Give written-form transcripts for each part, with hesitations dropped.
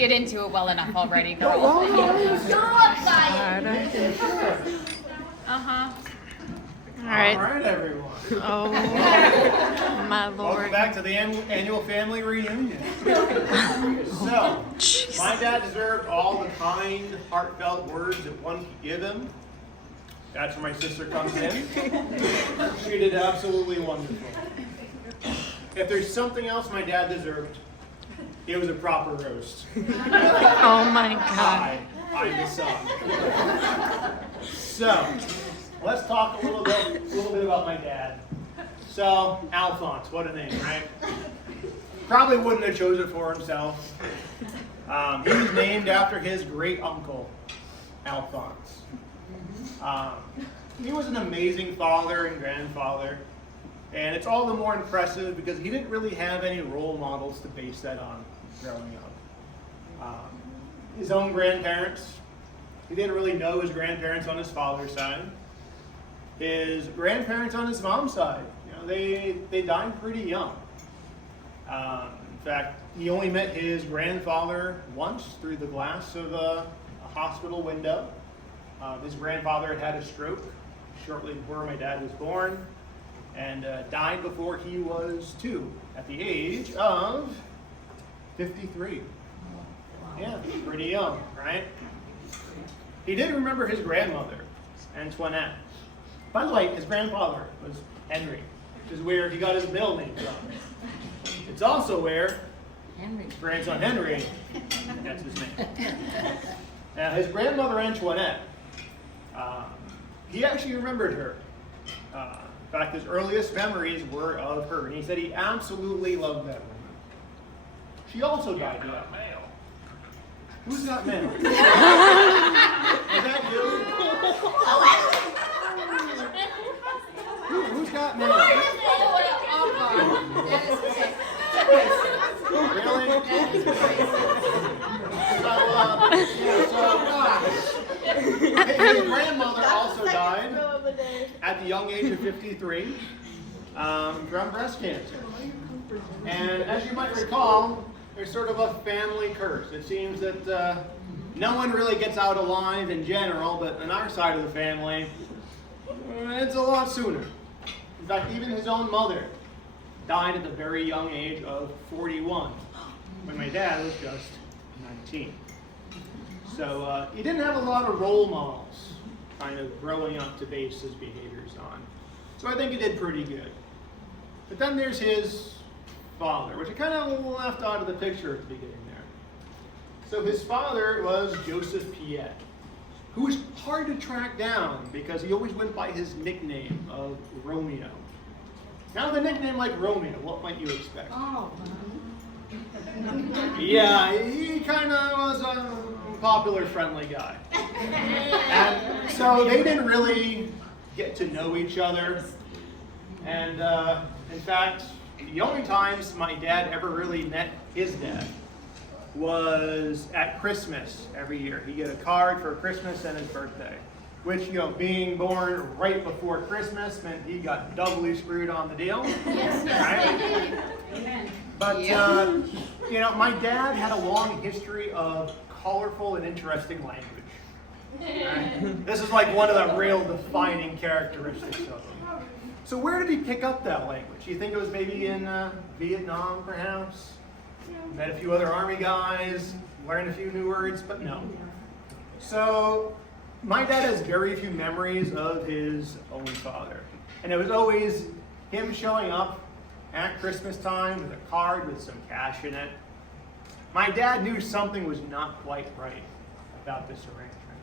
get into it well enough already, girl. Uh-huh. All right. All right, everyone. Oh, my Welcome Lord. back to the annual family reunion. So, my dad deserved all the kind, heartfelt words that one could give him. That's where my sister comes in. She did absolutely wonderful. If there's something else my dad deserved, it was a proper roast. Oh, my God. I'm the son. So, let's talk a little bit about my dad. So, Alphonse, what a name, right? Probably wouldn't have chosen it for himself. He was named after his great uncle, Alphonse. He was an amazing father and grandfather, and it's all the more impressive because he didn't really have any role models to base that on growing up. His own grandparents, he didn't really know his grandparents on his father's side. His grandparents on his mom's side, they died pretty young. In fact, he only met his grandfather once through the glass of a hospital window. His grandfather had a stroke shortly before my dad was born and died before he was 2 at the age of 53. Yeah, pretty young, right? He did remember his grandmother, Antoinette. By the way, his grandfather was Henry, which is where he got his middle name from. It's also where his grandson Henry, that's his name. Now, his grandmother Antoinette, he actually remembered her. In fact, his earliest memories were of her, and he said he absolutely loved that woman. She also died young. Who's got mail? Is that you? Who's got mail? Really? His grandmother also died at the young age of 53 from breast cancer. And as you might recall, there's sort of a family curse. It seems that no one really gets out alive in general, but on our side of the family, it's a lot sooner. In fact, even his own mother died at the very young age of 41, when my dad was just 19. So he didn't have a lot of role models kind of growing up to base his behaviors on. So I think he did pretty good. But then there's his father, which I kind of left out of the picture at the beginning there. So his father was Joseph Thibeault, who was hard to track down because he always went by his nickname of Romeo. Now, with a nickname like Romeo, what might you expect? Oh. Yeah, he kind of was a popular, friendly guy. And so they didn't really get to know each other. And in fact, the only times my dad ever really met his dad was at Christmas every year. He'd get a card for Christmas and his birthday, which, being born right before Christmas meant he got doubly screwed on the deal. Right? But, my dad had a long history of colorful and interesting language. Right? This is like one of the real defining characteristics of him. So where did he pick up that language? You think it was maybe in Vietnam, perhaps? Met a few other army guys, learned a few new words, but no. So my dad has very few memories of his own father. And it was always him showing up at Christmas time with a card with some cash in it. My dad knew something was not quite right about this arrangement.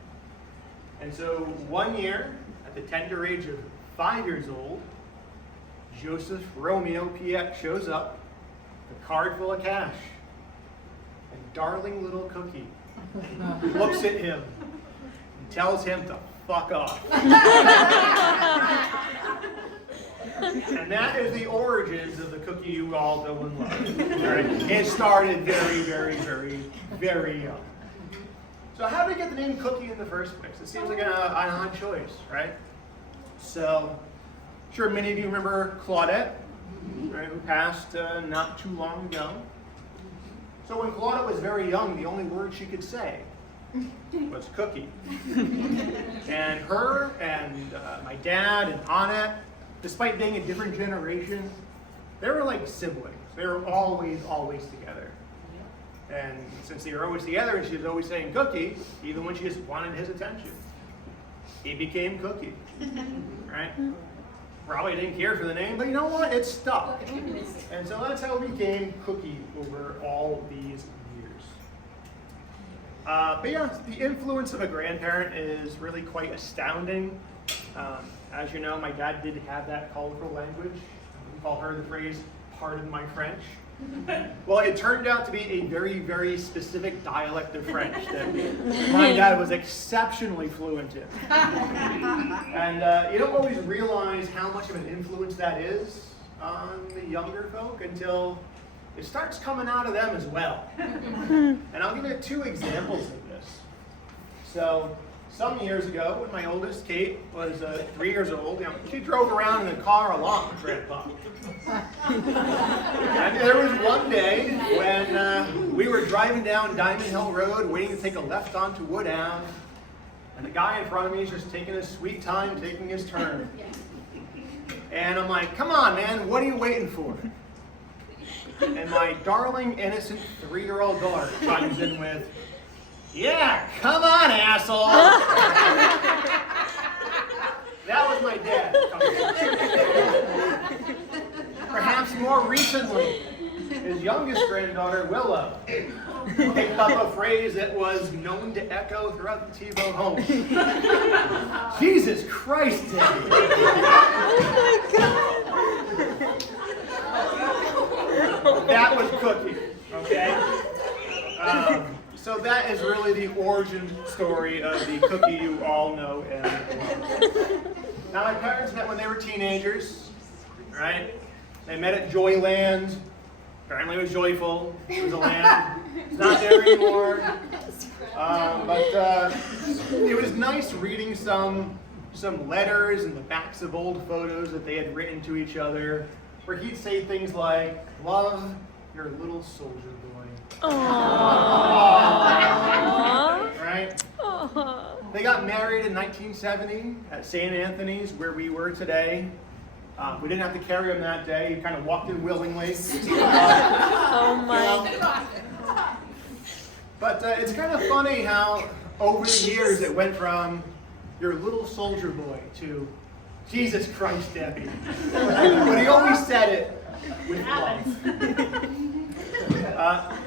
And so one year, at the tender age of 5 years old, Joseph Romeo Thibeault shows up, the card full of cash, and darling little Cookie looks at him and tells him to fuck off. And that is the origins of the Cookie you all know and love. Right? It started very, very, very, very young. So how did he get the name Cookie in the first place? It seems like an odd choice, right? So, sure many of you remember Claudette, right, who passed not too long ago. So when Claudia was very young, the only word she could say was cookie. And her and my dad and Annette, despite being a different generation, they were like siblings. They were always together. And since they were always together and she was always saying cookie, even when she just wanted his attention, he became Cookie, right? Probably didn't care for the name, but you know what? It stuck. And so that's how it became Cookie over all these years. But yeah, the influence of a grandparent is really quite astounding. As you know, my dad did have that colorful language. We call her the phrase, "pardon my French." Well, it turned out to be a very, very specific dialect of French that my dad was exceptionally fluent in. And you don't always realize how much of an influence that is on the younger folk until it starts coming out of them as well. And I'll give you 2 examples of this. So, some years ago, when my oldest, Kate, was 3 years old, she drove around in a car a lot with Grandpa. And there was one day when we were driving down Diamond Hill Road, waiting to take a left onto Wood Ave, and the guy in front of me is just taking his sweet time, taking his turn. And I'm like, "Come on, man, what are you waiting for?" And my darling, innocent 3-year-old daughter chimes in with, "Yeah, come on, asshole." That was my dad. Perhaps more recently, his youngest granddaughter, Willow, picked up a phrase that was known to echo throughout the Thibeault home. "Jesus Christ, Daddy." That was Cookie, okay? So that is really the origin story of the Cookie you all know and love. Now, my parents met when they were teenagers, right? They met at Joyland. Apparently it was joyful. It was a land. It's not there anymore. But it was nice reading some letters and the backs of old photos that they had written to each other, where he'd say things like, "Love your little soldier boy." Aww. Right? Aww. They got married in 1970 at St. Anthony's, where we were today. We didn't have to carry him that day. He kind of walked in willingly. Oh my. But it's kind of funny how over the years it went from "your little soldier boy" to "Jesus Christ, Debbie." But he always said it with love.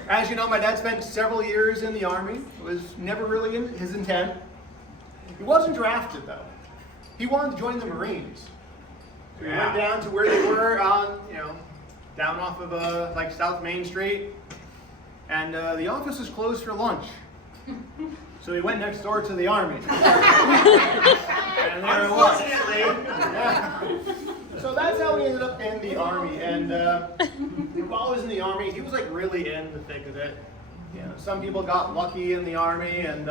As you know, my dad spent several years in the Army. It was never really his intent. He wasn't drafted, though. He wanted to join the Marines. So he went down to where they were on, down off of like South Main Street. And the office was closed for lunch. So he went next door to the Army. And there it was. Yeah. So that's how he ended up in the Army. And while he was in the Army, he was like really in the thick of it. Some people got lucky in the Army and,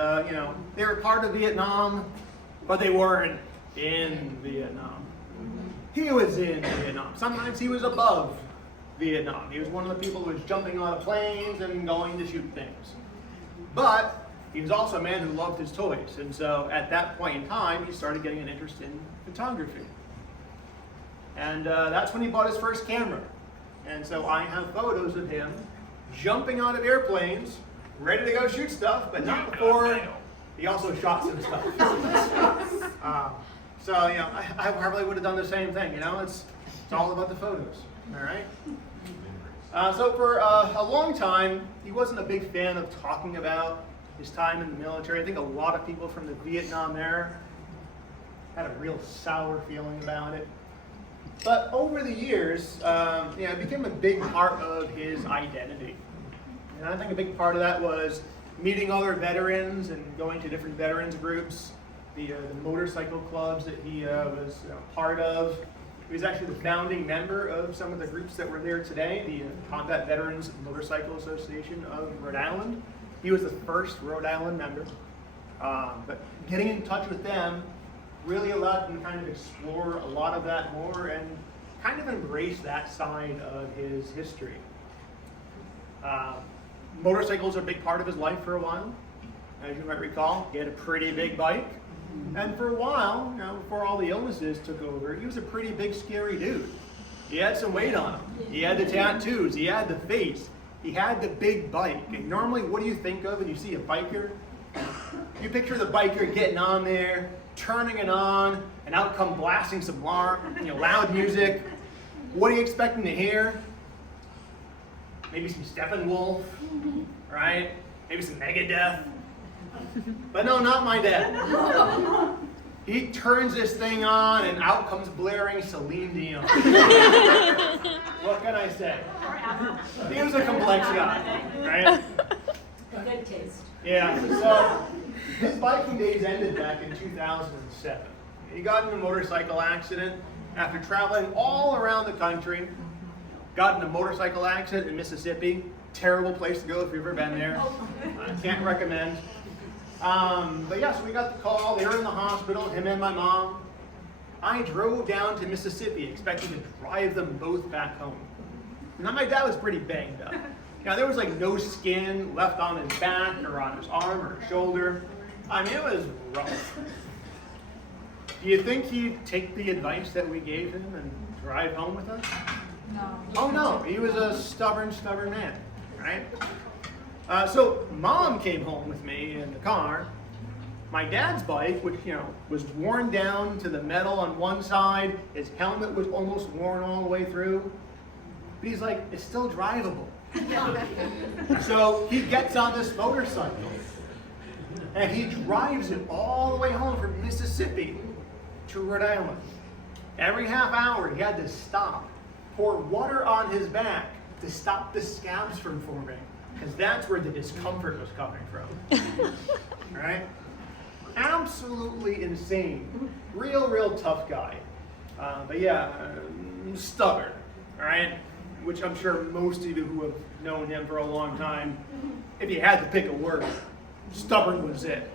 they were part of Vietnam, but they weren't in Vietnam. He was in Vietnam. Sometimes he was above Vietnam. He was one of the people who was jumping out of planes and going to shoot things. But he was also a man who loved his toys. And so at that point in time, he started getting an interest in photography. And that's when he bought his first camera. And so I have photos of him jumping out of airplanes, ready to go shoot stuff, but not before he also shot some stuff. So, I probably would have done the same thing, It's all about the photos, all right? So for a long time, he wasn't a big fan of talking about his time in the military. I think a lot of people from the Vietnam era had a real sour feeling about it. But over the years, it became a big part of his identity. And I think a big part of that was meeting other veterans and going to different veterans groups, the motorcycle clubs that he was part of. He was actually the founding member of some of the groups that were there today, the Combat Veterans Motorcycle Association of Rhode Island. He was the first Rhode Island member. But getting in touch with them really allowed him to kind of explore a lot of that more and kind of embrace that side of his history. Motorcycles are a big part of his life for a while. As you might recall, he had a pretty big bike. And for a while, before all the illnesses took over, he was a pretty big, scary dude. He had some weight on him. He had the tattoos. He had the face. He had the big bike. And normally, what do you think of when you see a biker? You picture the biker getting on there, turning it on, and out come blasting some loud music. What are you expecting to hear? Maybe some Steppenwolf, right? Maybe some Megadeth. But no, not my dad. He turns this thing on and out comes blaring Celine Dion. What can I say? He was a complex guy, right? Good taste. Yeah, so his biking days ended back in 2007. He got in a motorcycle accident after traveling all around the country. Got in a motorcycle accident in Mississippi. Terrible place to go if you've ever been there. I can't recommend. But yeah, so we got the call. They were in the hospital, him and my mom. I drove down to Mississippi expecting to drive them both back home. Now my dad was pretty banged up. Now there was like no skin left on his back or on his arm or shoulder. I mean, it was rough. Do you think he'd take the advice that we gave him and drive home with us? No. Oh no, he was a stubborn man, right? So mom came home with me in the car. My dad's bike, which was worn down to the metal on one side, his helmet was almost worn all the way through. But he's like, it's still drivable. So he gets on this motorcycle and he drives it all the way home from Mississippi to Rhode Island. Every half hour he had to stop, pour water on his back to stop the scabs from forming, because that's where the discomfort was coming from. All right? Absolutely insane. Real tough guy. But yeah, stubborn. All right? Which I'm sure most of you who have known him for a long time, if you had to pick a word, stubborn was it.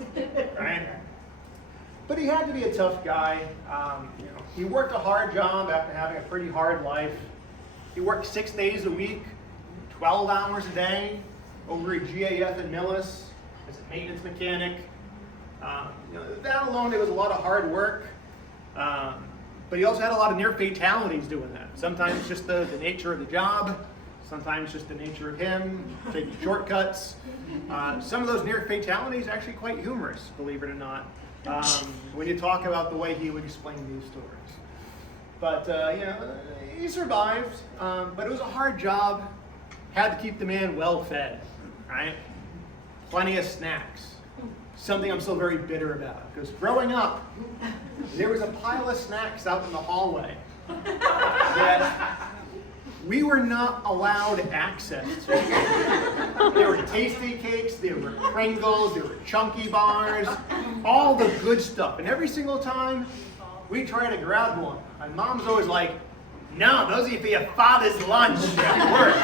Right? But he had to be a tough guy. He worked a hard job after having a pretty hard life. He worked 6 days a week, 12 hours a day, over at GAF in Millis as a maintenance mechanic. That alone, it was a lot of hard work. But he also had a lot of near fatalities doing that. Sometimes just the nature of the job, sometimes just the nature of him, taking shortcuts. Some of those near fatalities are actually quite humorous, believe it or not, when you talk about the way he would explain these stories. But, he survived, but it was a hard job. Had to keep the man well fed, right? Plenty of snacks. Something I'm still very bitter about, because growing up, there was a pile of snacks out in the hallway that we were not allowed access to. There were tasty cakes, there were Pringles, there were Chunky bars, all the good stuff. And every single time we try to grab one, my mom's always like, no, those are for your father's lunch at work.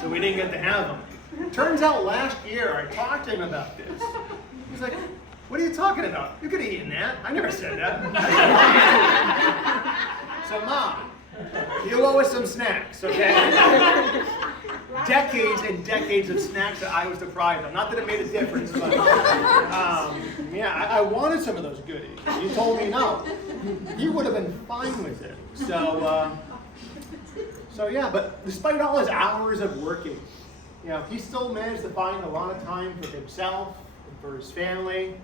So we didn't get to have them. Turns out last year I talked to him about this. He's like, what are you talking about? You could have eaten that. I never said that. So Mom, you owe us some snacks, okay? Decades and decades of snacks that I was deprived of. Not that it made a difference, but I wanted some of those goodies. You told me no. He would have been fine with it. So yeah, but despite all his hours of working, he still managed to find a lot of time for himself and for his family.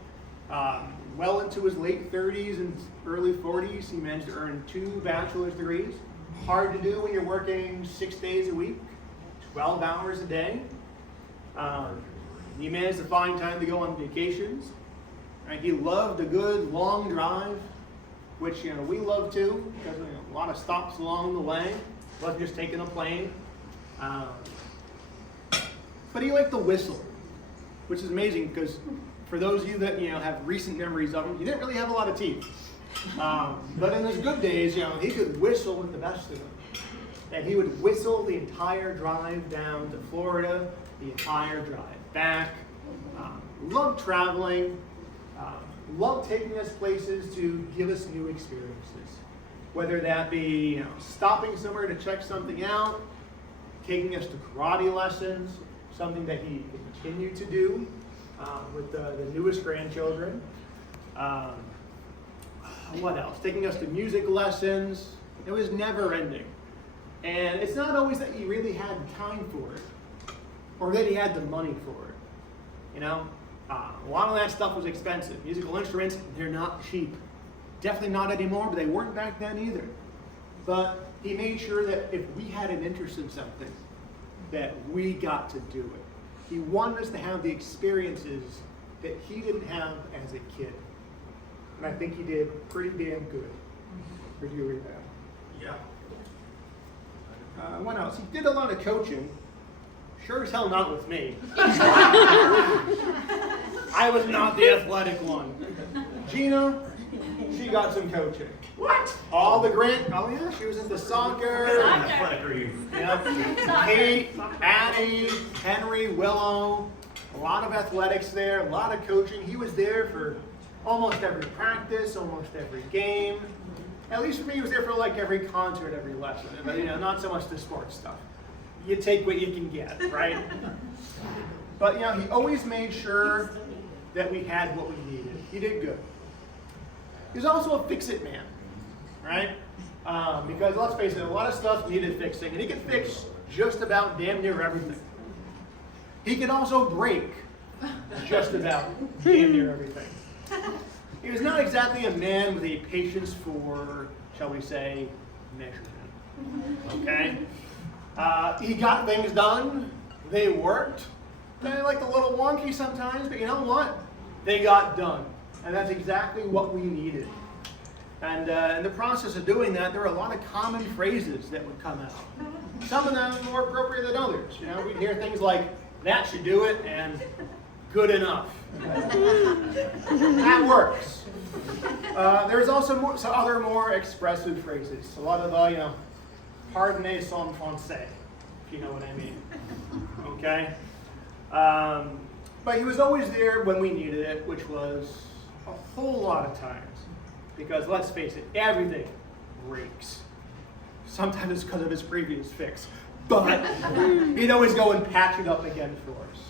Well into his late 30s and early 40s, he managed to earn 2 bachelor's degrees. Hard to do when you're working 6 days a week, 12 hours a day. He managed to find time to go on vacations. He loved a good long drive, which we love too, because a lot of stops along the way. Love just taking a plane. But he liked to whistle, which is amazing because for those of you that have recent memories of him, he didn't really have a lot of teeth. But in his good days, he could whistle with the best of them. And he would whistle the entire drive down to Florida, the entire drive back. Loved traveling. Loved taking us places to give us new experiences. Whether that be stopping somewhere to check something out, taking us to karate lessons, something that he continued to do with the newest grandchildren. What else? Taking us to music lessons. It was never ending. And it's not always that he really had time for it or that he had the money for it. You know, a lot of that stuff was expensive. Musical instruments, they're not cheap. Definitely not anymore, but they weren't back then either. But he made sure that if we had an interest in something, that we got to do it. He wanted us to have the experiences that he didn't have as a kid. And I think he did pretty damn good. Would you agree with that? Yeah. What else? He did a lot of coaching. Sure as hell not with me. I was not the athletic one. Gina, she got some coaching. What? All the oh yeah, she was into soccer. Athletic are you? Yeah. Kate, Addie, Henry, Willow, a lot of athletics there, a lot of coaching. He was there for almost every practice, almost every game. At least for me, he was there for like every concert, every lesson. But you know, not so much the sports stuff. You take what you can get, right? But you know, he always made sure that we had what we needed. He did good. He was also a fix-it man, right? Because let's face it, a lot of stuff needed fixing, and he could fix just about damn near everything. He could also break just about damn near everything. He was not exactly a man with a patience for, shall we say, measurement. Okay? He got things done. They worked. They're like a little wonky sometimes, but you know what? They got done. And that's exactly what we needed. And in the process of doing that, there were a lot of common phrases that would come out. Some of them more appropriate than others. You know, we'd hear things like, that should do it, and good enough. That works. There's also some other more expressive phrases. A lot of, you know, pardonnez son français, if you know what I mean. Okay? But he was always there when we needed it, which was a whole lot of times. Because let's face it, everything breaks. Sometimes it's because of his previous fix. But he'd always go and patch it up again for us.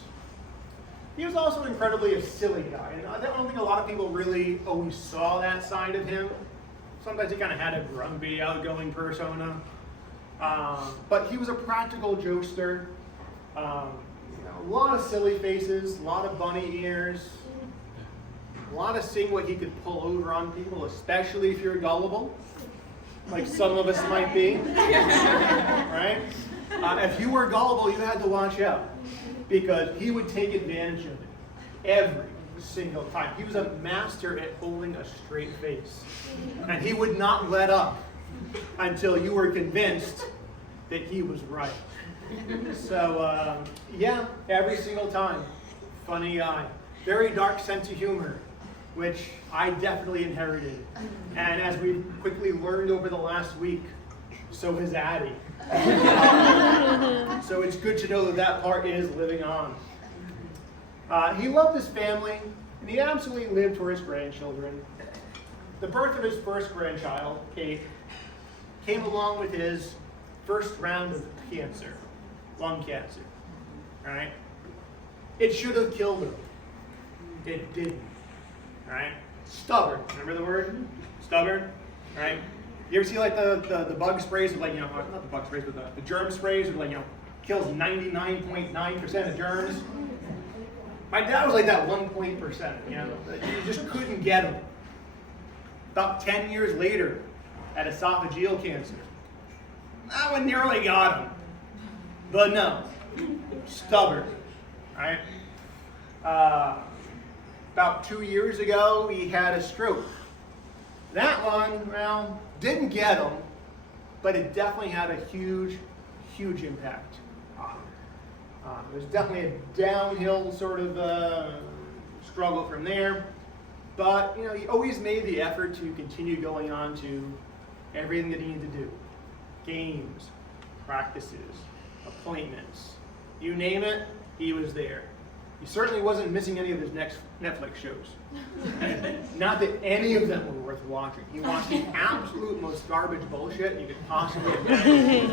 He was also incredibly a silly guy. And I don't think a lot of people really always saw that side of him. Sometimes he kind of had a grumpy, outgoing persona. But he was a practical jokester. You know, a lot of silly faces, a lot of bunny ears, a lot of seeing what he could pull over on people, especially if you're gullible, like some of us might be. Right? If you were gullible, you had to watch out, because he would take advantage of it every single time. He was a master at holding a straight face, and he would not let up until you were convinced that he was right. So, yeah, every single time. Funny guy. Very dark sense of humor, which I definitely inherited. And as we quickly learned over the last week, so has Addie. So it's good to know that that part is living on. He loved his family, and he absolutely lived for his grandchildren. The birth of his first grandchild, Kate, came along with his first round of cancer, lung cancer. All right? It should have killed him. It didn't. All right? Stubborn. Remember the word? Stubborn. All right? You ever see like the bug sprays with like, you know, not the bug sprays, but the germ sprays with like, you know, kills 99.9% of germs? My dad was like that 1%, you know, you just couldn't get him. About 10 years later, had esophageal cancer. That one nearly got him. But no, stubborn, right? About 2 years ago, he had a stroke. That one, well, didn't get him, but it definitely had a huge, huge impact on him. It was definitely a downhill sort of struggle from there. But, you know, he always made the effort to continue going on to everything that he needed to do. Games, practices, appointments, you name it, he was there. He certainly wasn't missing any of his next Netflix shows. Not that any of them were worth watching. He watched the absolute most garbage bullshit you could possibly imagine.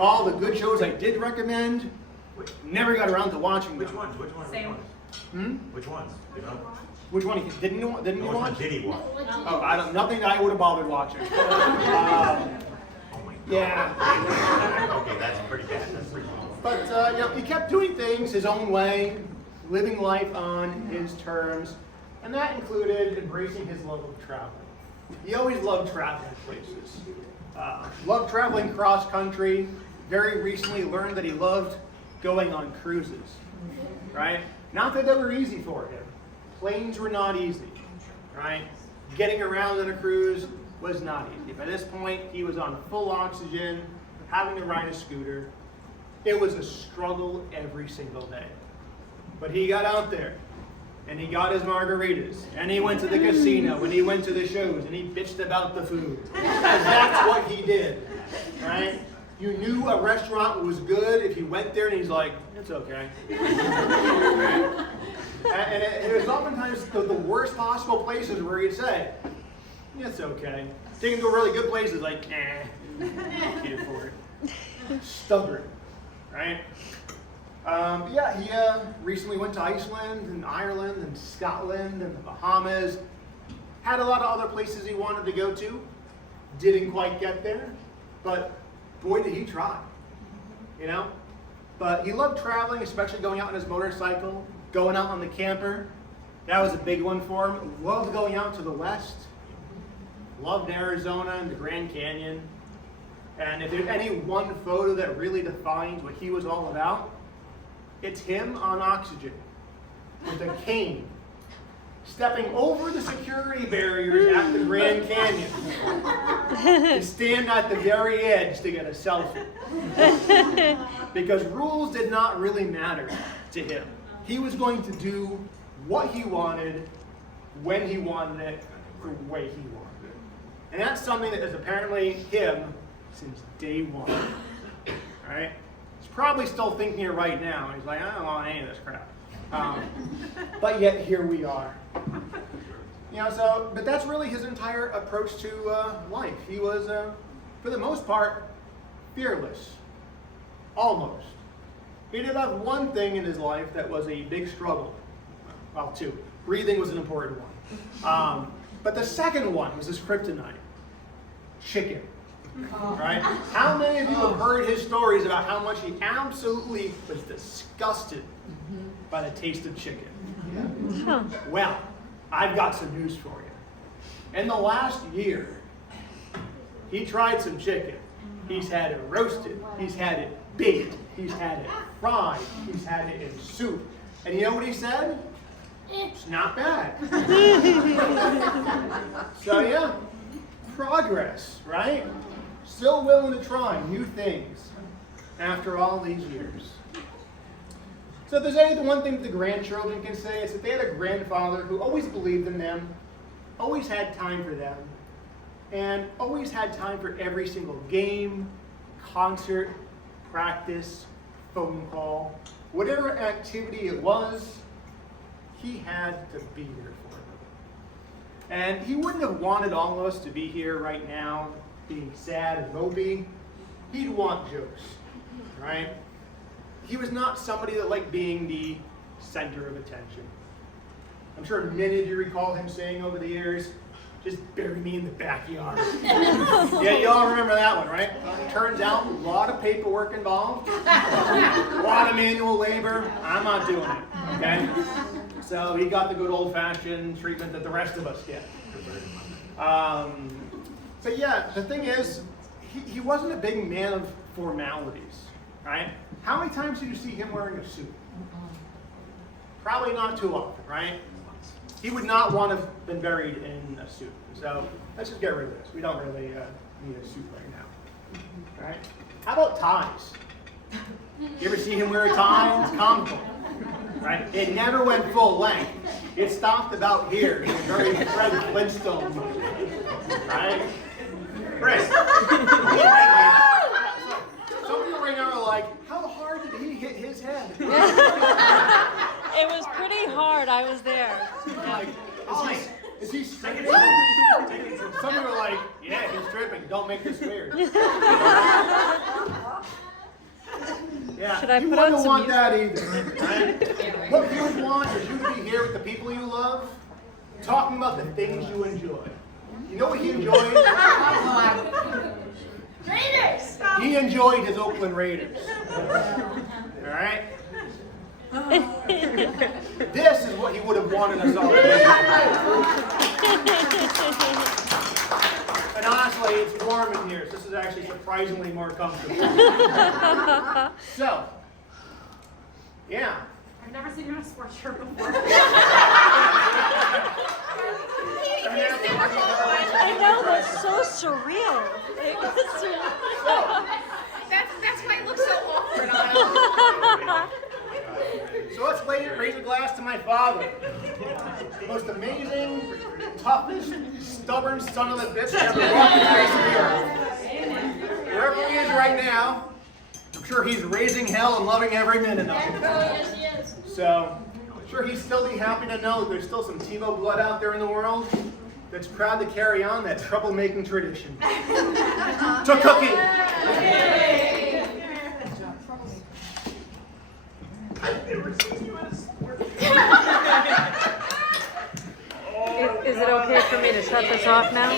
All the good shows I did recommend, never got around to watching them. Which ones? Which ones? Same. Which ones? You know? Which one didn't you Which one watch? did he watch? Oh, I don't. Nothing that I would have bothered watching. Yeah. Okay, that's pretty bad. That's pretty bad. But you know, he kept doing things his own way, living life on his terms, and that included embracing his love of traveling. He always loved traveling places. Loved traveling cross country. Very recently learned that he loved going on cruises. Right? Not that they were easy for him. Planes were not easy. Right? Getting around on a cruise was not easy. By this point, he was on full oxygen, having to ride a scooter. It was a struggle every single day. But he got out there, and he got his margaritas, and he went to the casino, and he went to the shows, and he bitched about the food. That's what he did, right? You knew a restaurant was good if you went there, and he's like, it's okay. Right? And it was oftentimes the worst possible places where he'd say, it's okay. Take him to really good places, like, can't afford it. Stubborn, right? Yeah, he recently went to Iceland and Ireland and Scotland and the Bahamas. Had a lot of other places he wanted to go to. Didn't quite get there, but boy did he try, you know? But he loved traveling, especially going out on his motorcycle, going out on the camper. That was a big one for him. Loved going out to the west. Loved Arizona and the Grand Canyon. And if there's any one photo that really defines what he was all about, it's him on oxygen with a cane, stepping over the security barriers at the Grand Canyon to stand at the very edge to get a selfie. Because rules did not really matter to him. He was going to do what he wanted, when he wanted it, the way he wanted it. And that's something that is apparently him since day one. All right? He's probably still thinking it right now. He's like, I don't want any of this crap. But yet here we are. You know, but that's really his entire approach to life. He was, for the most part, fearless. Almost. He did have one thing in his life that was a big struggle. Well, two. Breathing was an important one. But the second one was his kryptonite. Chicken. Right? How many of you have heard his stories about how much he absolutely was disgusted by the taste of chicken? Yeah. Well, I've got some news for you. In the last year, he tried some chicken. He's had it roasted. He's had it baked. He's had it fried. He's had it in soup. And you know what he said? It's not bad. So yeah, progress, right? Still willing to try new things after all these years. So if there's any one thing that the grandchildren can say, is that they had a grandfather who always believed in them, always had time for them, and always had time for every single game, concert, practice, phone call, whatever activity it was, he had to be there for them. And he wouldn't have wanted all of us to be here right now, being sad and mopey. He'd want jokes, right? He was not somebody that liked being the center of attention. I'm sure many of you recall him saying over the years, just bury me in the backyard. Yeah, you all remember that one, right? Turns out, a lot of paperwork involved, a lot of manual labor. I'm not doing it, okay? So he got the good old-fashioned treatment that the rest of us get. But yeah, the thing is, he wasn't a big man of formalities, right? How many times did you see him wearing a suit? Probably not too often, right? He would not want to have been buried in a suit. So let's just get rid of this. We don't really need a suit right now, right? How about ties? You ever see him wear a tie? It's comical, right? It never went full length. It stopped about here in a very Fred Flintstone movie, right? Chris. Some people right now are like, how hard did he hit his head? It was I was there. Like, is he stripping? Some people are like, yeah, he's stripping. Don't make this weird. Yeah, Should I you put on wouldn't some want music? that either. Right? What you would want is you to be here with the people you love, talking about the things you enjoy. You know what he enjoyed? Raiders! He enjoyed his Oakland Raiders. All right? This is what he would have wanted us all to do. And honestly, it's warm in here, so this is actually surprisingly more comfortable. So, yeah. I've never seen you in a sports shirt before. I know, that's so surreal. Like, that's surreal. That's why it looks so awkward on him. So let's raise a glass to my father. The most amazing, toughest, stubborn son of a bitch that ever walked the face of the earth. Wherever he is right now, I'm sure he's raising hell and loving every minute of it. So, I'm sure he'd still be happy to know that there's still some Thibeault blood out there in the world that's proud to carry on that troublemaking tradition. To cooking! Is it okay for me to shut this off now?